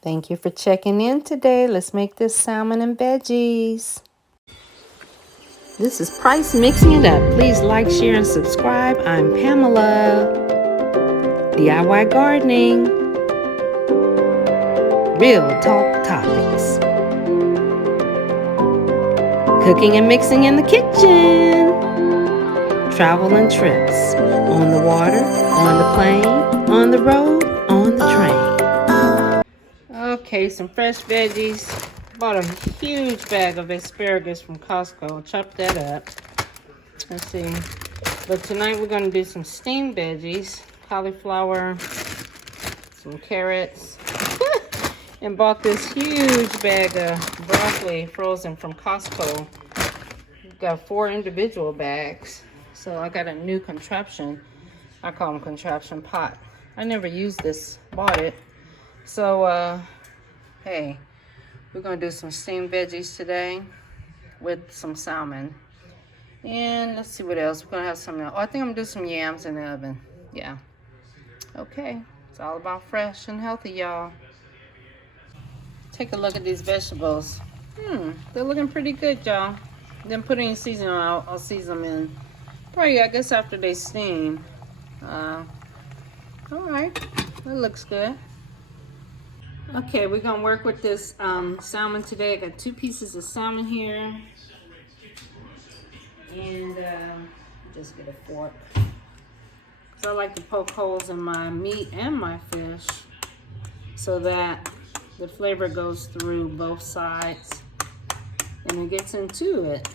Thank you for checking in today. Let's make this salmon and veggies. This is Price Mixing It Up. Please like, share, and subscribe. I'm Pamela. DIY gardening. Real talk topics. Cooking and mixing in the kitchen. Travel and trips. On the water, on the plane, on the road, on the train. Okay, some fresh veggies. Bought a huge bag of asparagus from Costco. Chopped that up. Let's see. But tonight we're going to do some steamed veggies. Cauliflower, some carrots. And bought this huge bag of broccoli frozen from Costco. Got 4 individual bags. So I got a new contraption. I call them contraption pot. I never used this, bought it. So, hey, we're going to do some steamed veggies today with some salmon. And let's see what else. We're going to have some, I think I'm going to do some yams in the oven. Yeah. Okay. It's all about fresh and healthy, y'all. Take a look at these vegetables. They're looking pretty good, y'all. Then put any seasoning on, I'll season them in. Probably, I guess, after they steam. Alright. That looks good. Okay, we're going to work with this salmon today. I got 2 pieces of salmon here. And just get a fork. Because I like to poke holes in my meat and my fish so that the flavor goes through both sides and it gets into it.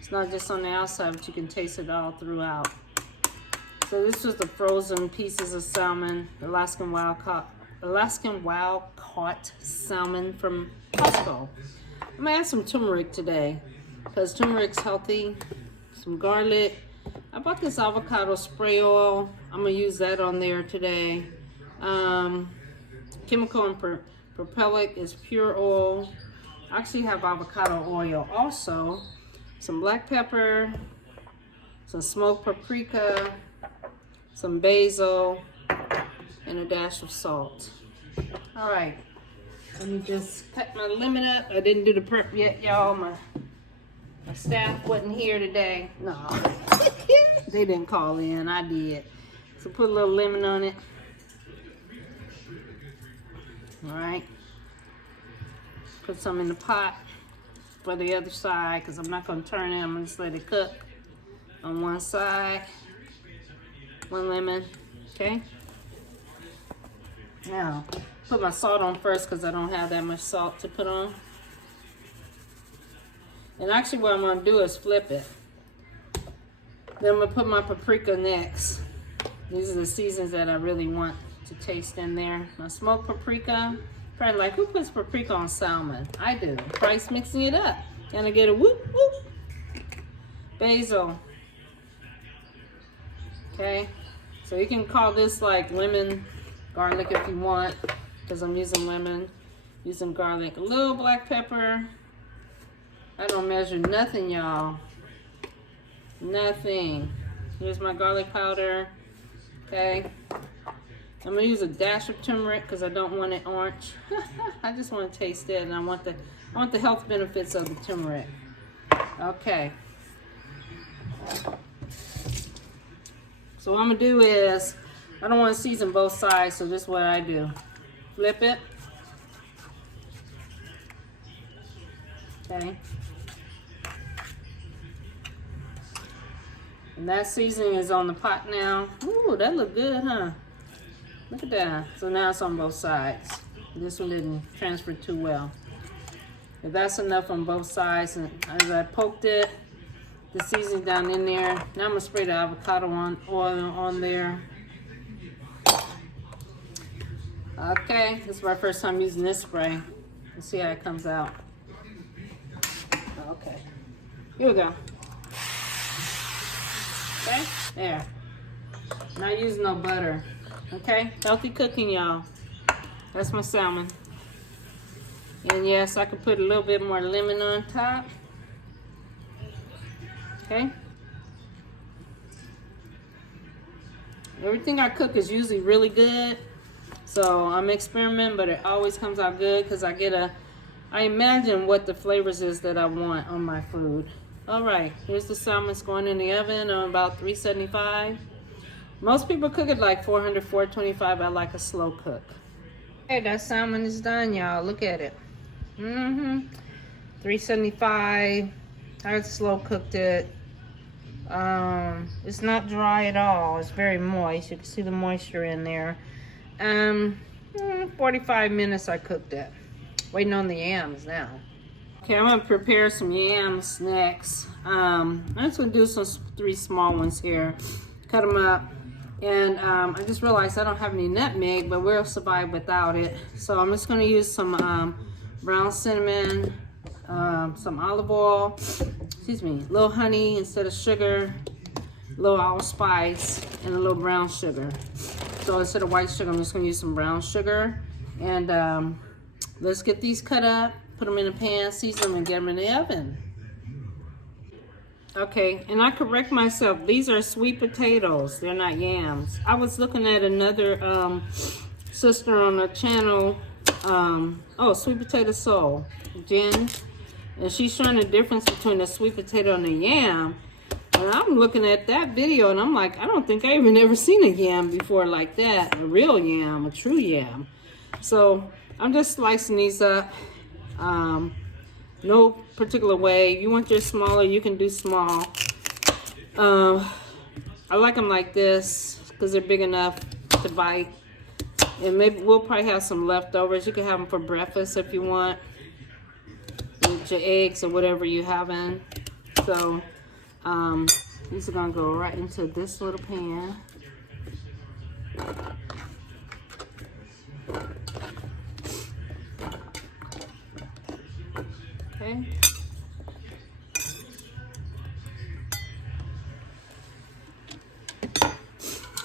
It's not just on the outside, but you can taste it all throughout. So this was the frozen pieces of salmon, Alaskan wild caught salmon from Costco. I'm gonna add some turmeric today because turmeric's healthy. Some garlic. I bought this avocado spray oil. I'm gonna use that on there today. Chemical and Propelic is pure oil. I actually have avocado oil also. Some black pepper, some smoked paprika, some basil, and a dash of salt. All right, let me just cut my lemon up. I didn't do the prep yet, y'all. My staff wasn't here today. No, they didn't call in. I did. So put a little lemon on it. All right. Put some in the pot for the other side because I'm not going to turn it. I'm going to just let it cook on one side. 1 lemon. Okay. Now, put my salt on first because I don't have that much salt to put on. And actually what I'm going to do is flip it. Then I'm going to put my paprika next. These are the seasons that I really want to taste in there. My smoked paprika. Probably like, who puts paprika on salmon? I do. Price Mixing It Up. Gonna get a whoop whoop. Basil. Okay. So you can call this like lemon garlic if you want, because I'm using lemon, using garlic. A little black pepper. I don't measure nothing, y'all. Nothing. Here's my garlic powder. Okay. I'm gonna use a dash of turmeric because I don't want it orange. I just want to taste it, and I want the health benefits of the turmeric. Okay. So what I'm gonna do is, I don't want to season both sides, so this is what I do. Flip it. Okay. And that seasoning is on the pot now. Ooh, that look good, huh? Look at that. So now it's on both sides. This one didn't transfer too well. If that's enough on both sides, and as I poked it, the seasoning down in there. Now I'm gonna spray the avocado oil on there. Okay, this is my first time using this spray. Let's see how it comes out. Okay, here we go. Okay, there. Not using no butter. Okay, healthy cooking, y'all. That's my salmon. And yes, I could put a little bit more lemon on top. Okay. Everything I cook is usually really good. So I'm experimenting, but it always comes out good because I imagine what the flavors is that I want on my food. All right, here's the salmon. It's going in the oven on about 375. Most people cook it like 400, 425. I like a slow cook. Okay, that salmon is done, y'all. Look at it. 375. I slow cooked it. It's not dry at all. It's very moist. You can see the moisture in there. 45 minutes I cooked it. Waiting on the yams now. Okay, I'm gonna prepare some yams next. I'm just gonna do some 3 small ones here. Cut them up. And I just realized I don't have any nutmeg, but we'll survive without it. So I'm just gonna use some brown cinnamon, some olive oil, excuse me, a little honey instead of sugar, a little allspice, and a little brown sugar. So instead of white sugar, I'm just gonna use some brown sugar. And let's get these cut up, put them in a pan, season them, and get them in the oven. Okay, and I correct myself. These are sweet potatoes. They're not yams. I was looking at another sister on the channel, Sweet Potato Soul, Jen. And she's showing the difference between a sweet potato and a yam. And I'm looking at that video and I'm like, I don't think I even ever seen a yam before like that. A real yam, a true yam. So I'm just slicing these up. No particular way. If you want yours smaller, you can do small. I like them like this because they're big enough to bite. And maybe we'll probably have some leftovers. You can have them for breakfast if you want, with your eggs or whatever you have in. So these are gonna go right into this little pan. Okay.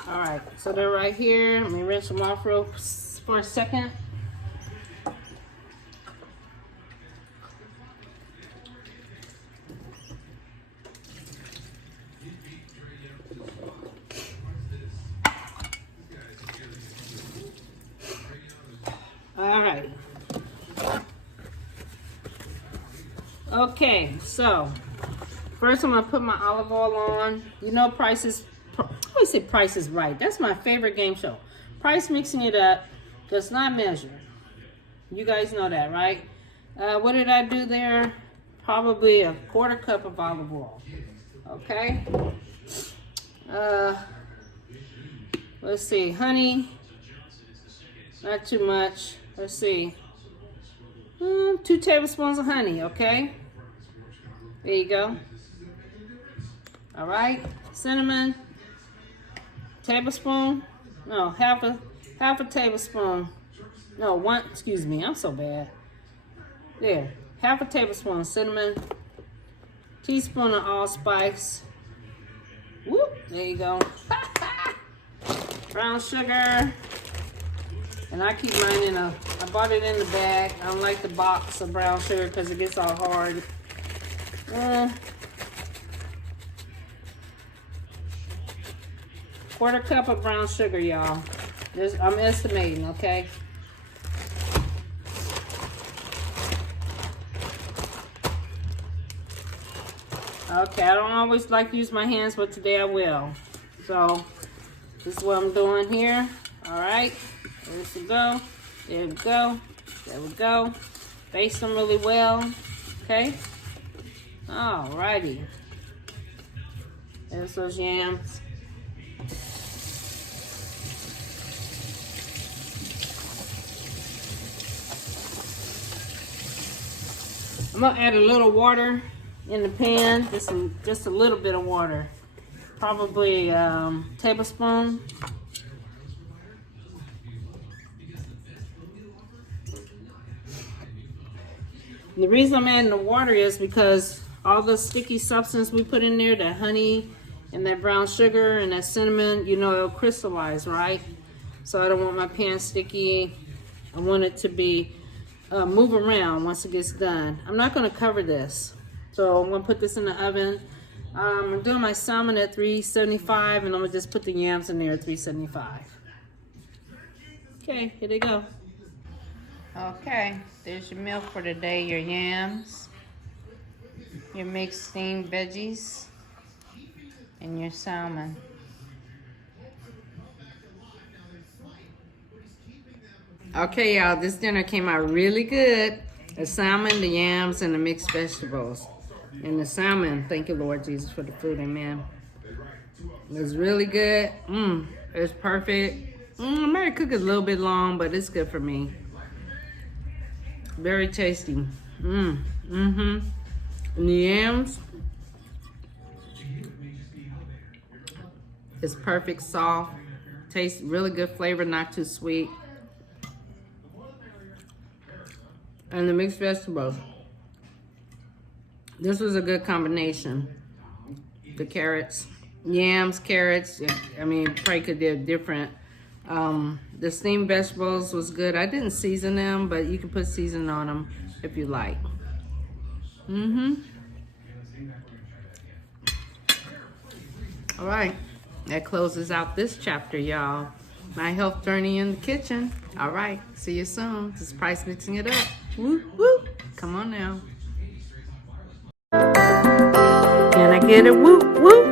All right, so they're right here. Let me rinse them off for a second. All right. Okay, so first I'm gonna put my olive oil on. You know, I always say Price is Right. That's my favorite game show. Price mixing it up does not measure. You guys know that, right? What did I do there? Probably a 1/4 cup of olive oil. Okay. Let's see, honey. Not too much. Let's see. 2 tablespoons of honey, okay? There you go. All right, cinnamon, tablespoon. No, half a tablespoon. No, one. Excuse me, I'm so bad. There, half a tablespoon of cinnamon, teaspoon of allspice. Whoop, there you go. Brown sugar. And I keep mine I bought it in the bag. I don't like the box of brown sugar because it gets all hard. 1/4 cup of brown sugar, y'all. I'm estimating, okay? Okay, I don't always like to use my hands, but today I will. So, this is what I'm doing here. All right. There we go. There we go. There we go. Baste them really well. Okay. Alrighty. There's those yams. I'm gonna add a little water in the pan. Just a little bit of water. Probably tablespoon. And the reason I'm adding the water is because all the sticky substance we put in there, that honey and that brown sugar and that cinnamon, you know, it'll crystallize, right? So I don't want my pan sticky. I want it to be move around once it gets done. I'm not going to cover this. So I'm going to put this in the oven. I'm doing my salmon at 375, and I'm going to just put the yams in there at 375. Okay, here they go. Okay, there's your meal for today. Your yams, your mixed steamed veggies, and your salmon. Okay, y'all, this dinner came out really good. The salmon, the yams, and the mixed vegetables. And the salmon, thank you, Lord Jesus, for the food, amen. It was really good. It's perfect. I might cook it a little bit long, but it's good for me. Very tasty. And the yams, it's perfect, soft. Tastes really good flavor, not too sweet. And the mixed vegetables. This was a good combination. The carrots, yams, carrots. I mean, probably could do different. The steamed vegetables was good. I didn't season them, but you can put seasoning on them if you like. All right, that closes out this chapter, y'all. My health journey in the kitchen. All right, see you soon. This is Price mixing it up. Woo, woo. Come on now. Can I get a whoop, whoop?